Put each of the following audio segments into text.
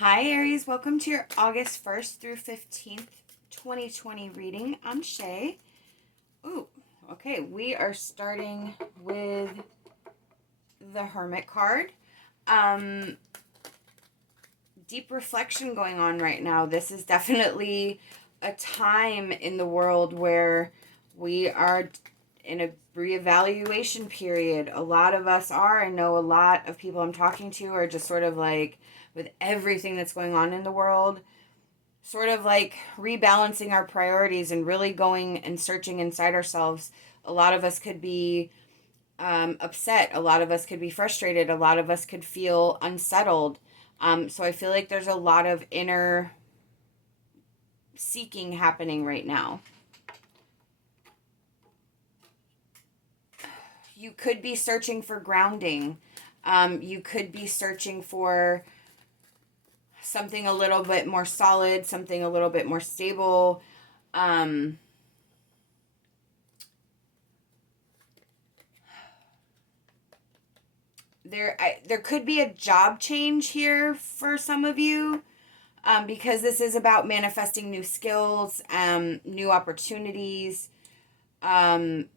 Hi Aries, welcome to your August 1st through 15th, 2020 reading. I'm Shay. Ooh, okay, we are starting with the Hermit card. Deep reflection going on right now. This is definitely a time in the world where we are in a reevaluation period. A lot of us are. I know a lot of people I'm talking to are just sort of like, with everything that's going on in the world, sort of like rebalancing our priorities and really going and searching inside ourselves. A lot of us could be upset. A lot of us could be frustrated. A lot of us could feel unsettled. So I feel like there's a lot of inner seeking happening right now. You could be searching for grounding. You could be searching for something a little bit more solid, something a little bit more stable. There could be a job change here for some of you, because this is about manifesting new skills, new opportunities. The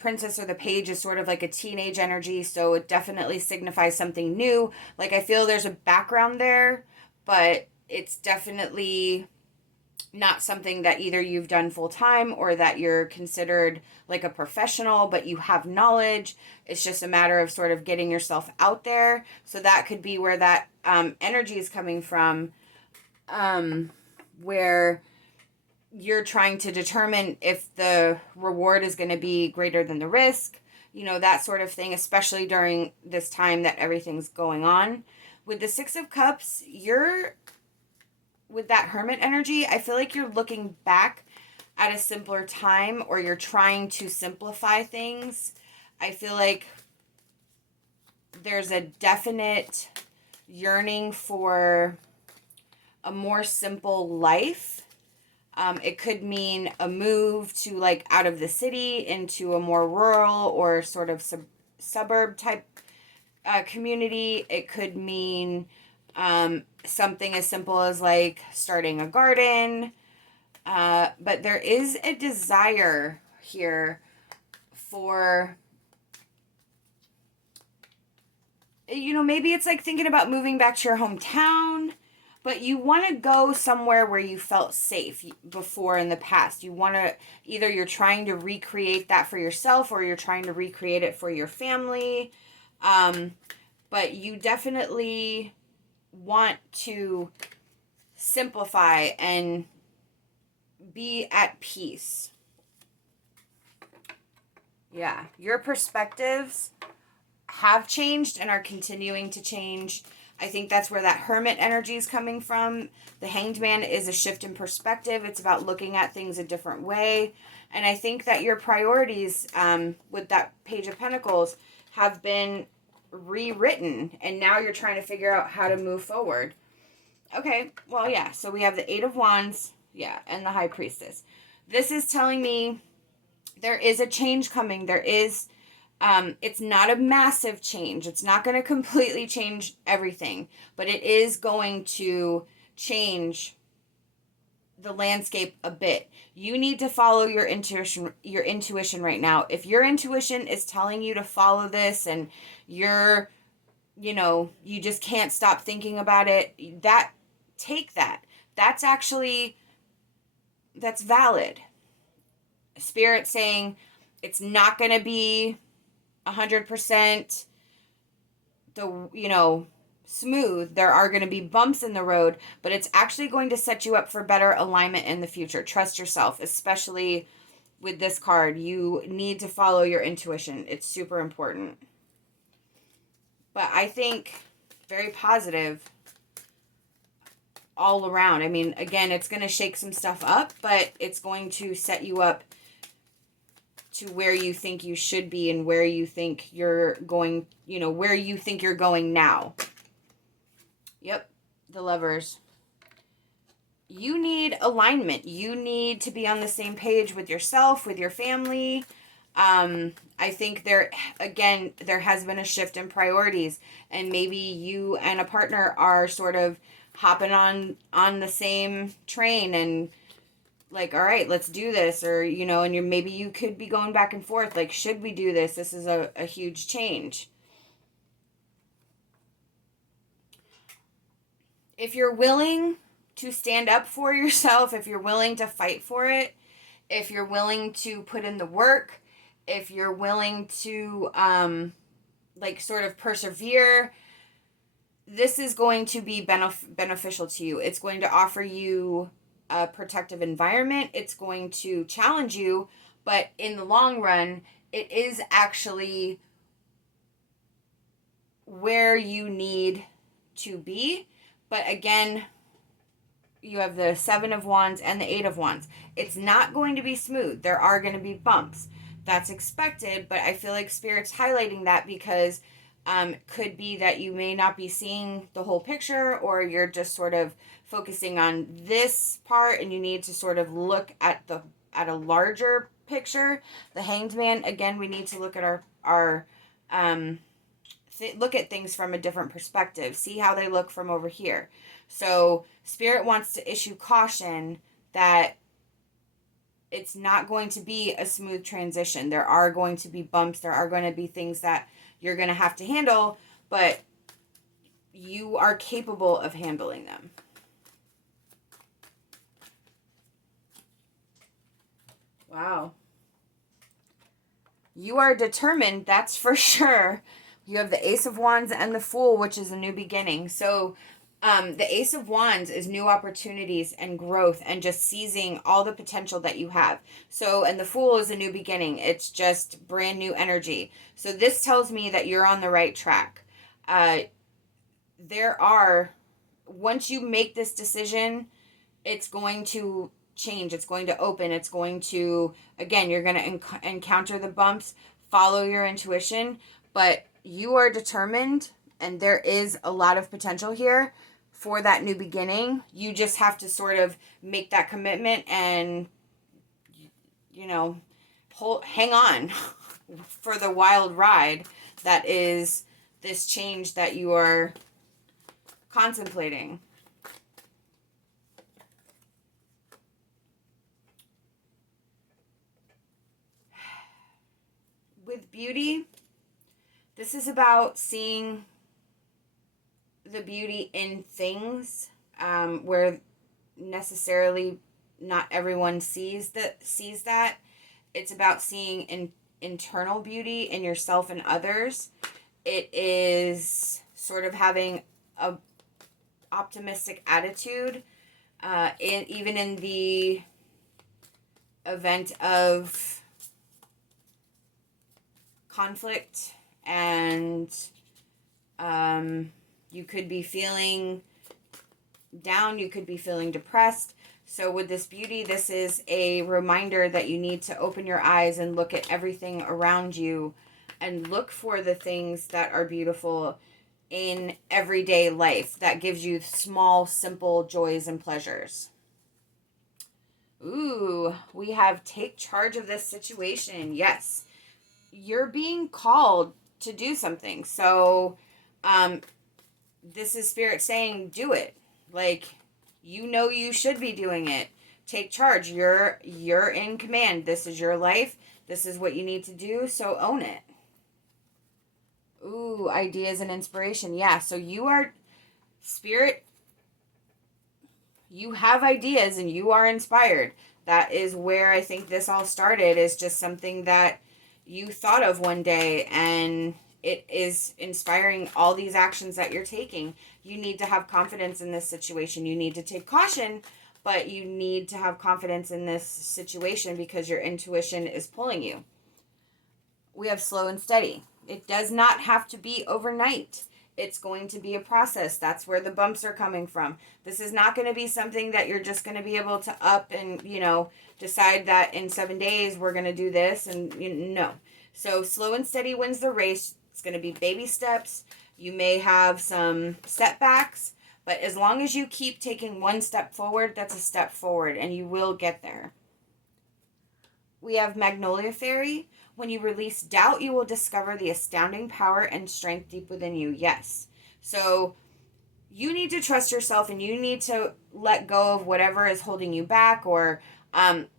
princess or the page is sort of like a teenage energy, so it definitely signifies something new. Like, I feel there's a background there, but it's definitely not something that either you've done full time or that you're considered like a professional, but you have knowledge. It's just a matter of sort of getting yourself out there. So that could be where that energy is coming from, where you're trying to determine if the reward is going to be greater than the risk, that sort of thing, especially during this time that everything's going on. With the Six of Cups, with that Hermit energy, I feel like you're looking back at a simpler time, or you're trying to simplify things. I feel like there's a definite yearning for a more simple life. It could mean a move to like out of the city into a more rural or sort of suburb type community. It could mean something as simple as like starting a garden. But there is a desire here for, maybe it's like thinking about moving back to your hometown, but you want to go somewhere where you felt safe before in the past. You want to, either you're trying to recreate that for yourself or you're trying to recreate it for your family. But you definitely want to simplify and be at peace. Yeah, your perspectives have changed and are continuing to change. I think that's where that Hermit energy is coming from. The Hanged Man is a shift in perspective. It's about looking at things a different way. And I think that your priorities, with that Page of Pentacles, have been rewritten. And now you're trying to figure out how to move forward. Okay, well, yeah. So we have the Eight of Wands, yeah, and the High Priestess. This is telling me there is a change coming. There is... it's not a massive change. It's not going to completely change everything, but it is going to change the landscape a bit. You need to follow your intuition right now. If your intuition is telling you to follow this and you're, you just can't stop thinking about it, take that. That's valid. Spirit saying it's not going to be 100% smooth. There are going to be bumps in the road, but it's actually going to set you up for better alignment in the future. Trust yourself, especially with this card. You need to follow your intuition. It's super important. But I think very positive all around. I mean, again, it's going to shake some stuff up, but it's going to set you up to where you think you should be and where you think you're going, where you think you're going now. Yep, the Lovers. You need alignment. You need to be on the same page with yourself, with your family. I think there has been a shift in priorities, and maybe you and a partner are sort of hopping on the same train and like, all right, let's do this. Or, and maybe you could be going back and forth. Like, should we do this? This is a huge change. If you're willing to stand up for yourself, if you're willing to fight for it, if you're willing to put in the work, if you're willing to, sort of persevere, this is going to be beneficial to you. It's going to offer you a protective environment. It's going to challenge you, but in the long run, it is actually where you need to be. But again, you have the Seven of Wands and the Eight of Wands. It's not going to be smooth. There are going to be bumps. That's expected, but I feel like Spirit's highlighting that because could be that you may not be seeing the whole picture, or you're just sort of focusing on this part and you need to sort of look at a larger picture. The Hanged Man, again, we need to look at our look at things from a different perspective. See how they look from over here. So Spirit wants to issue caution that it's not going to be a smooth transition. There are going to be bumps. There are going to be things that you're going to have to handle, but you are capable of handling them. Wow. You are determined, that's for sure. You have the Ace of Wands and the Fool, which is a new beginning. So the Ace of Wands is new opportunities and growth and just seizing all the potential that you have. So, and the Fool is a new beginning. It's just brand new energy. So this tells me that you're on the right track. Once you make this decision, it's going to change. It's going to open. It's going to, again, you're going to encounter the bumps, follow your intuition, but you are determined and there is a lot of potential here for that new beginning. You just have to sort of make that commitment and, hang on for the wild ride that is this change that you are contemplating. With beauty, this is about seeing the beauty in things where necessarily not everyone sees that. It's about seeing internal beauty in yourself and others. It is sort of having a optimistic attitude, even in the event of conflict, and you could be feeling down, you could be feeling depressed. So with this beauty, this is a reminder that you need to open your eyes and look at everything around you and look for the things that are beautiful in everyday life that gives you small, simple joys and pleasures. Ooh, we have take charge of this situation. Yes, you're being called to do something. So this is Spirit saying, do it. Like, you should be doing it. Take charge. You're in command. This is your life. This is what you need to do. So own it. Ooh, ideas and inspiration. Yeah, so you are Spirit. You have ideas and you are inspired. That is where I think this all started, is just something that you thought of one day, and it is inspiring all these actions that you're taking. You need to have confidence in this situation. You need to take caution, but you need to have confidence in this situation because your intuition is pulling you. We have slow and steady. It does not have to be overnight. It's going to be a process. That's where the bumps are coming from. This is not going to be something that you're just going to be able to up and, decide that in 7 days we're going to do this. And no. So slow and steady wins the race. It's going to be baby steps. You may have some setbacks, but as long as you keep taking one step forward, that's a step forward, and you will get there. We have Magnolia Fairy. When you release doubt, you will discover the astounding power and strength deep within you. Yes. So you need to trust yourself, and you need to let go of whatever is holding you back, or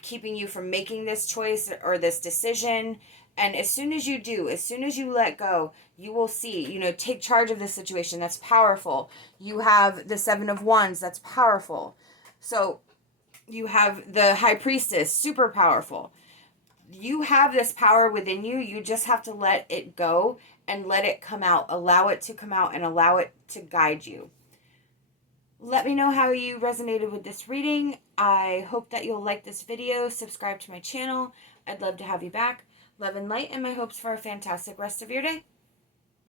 keeping you from making this choice or this decision. And as soon as you do, as soon as you let go, you will see, take charge of this situation. That's powerful. You have the Seven of Wands. That's powerful. So you have the High Priestess, super powerful. You have this power within you. You just have to let it go and let it come out. Allow it to come out and allow it to guide you. Let me know how you resonated with this reading. I hope that you'll like this video, subscribe to my channel. I'd love to have you back. Love and light, and my hopes for a fantastic rest of your day.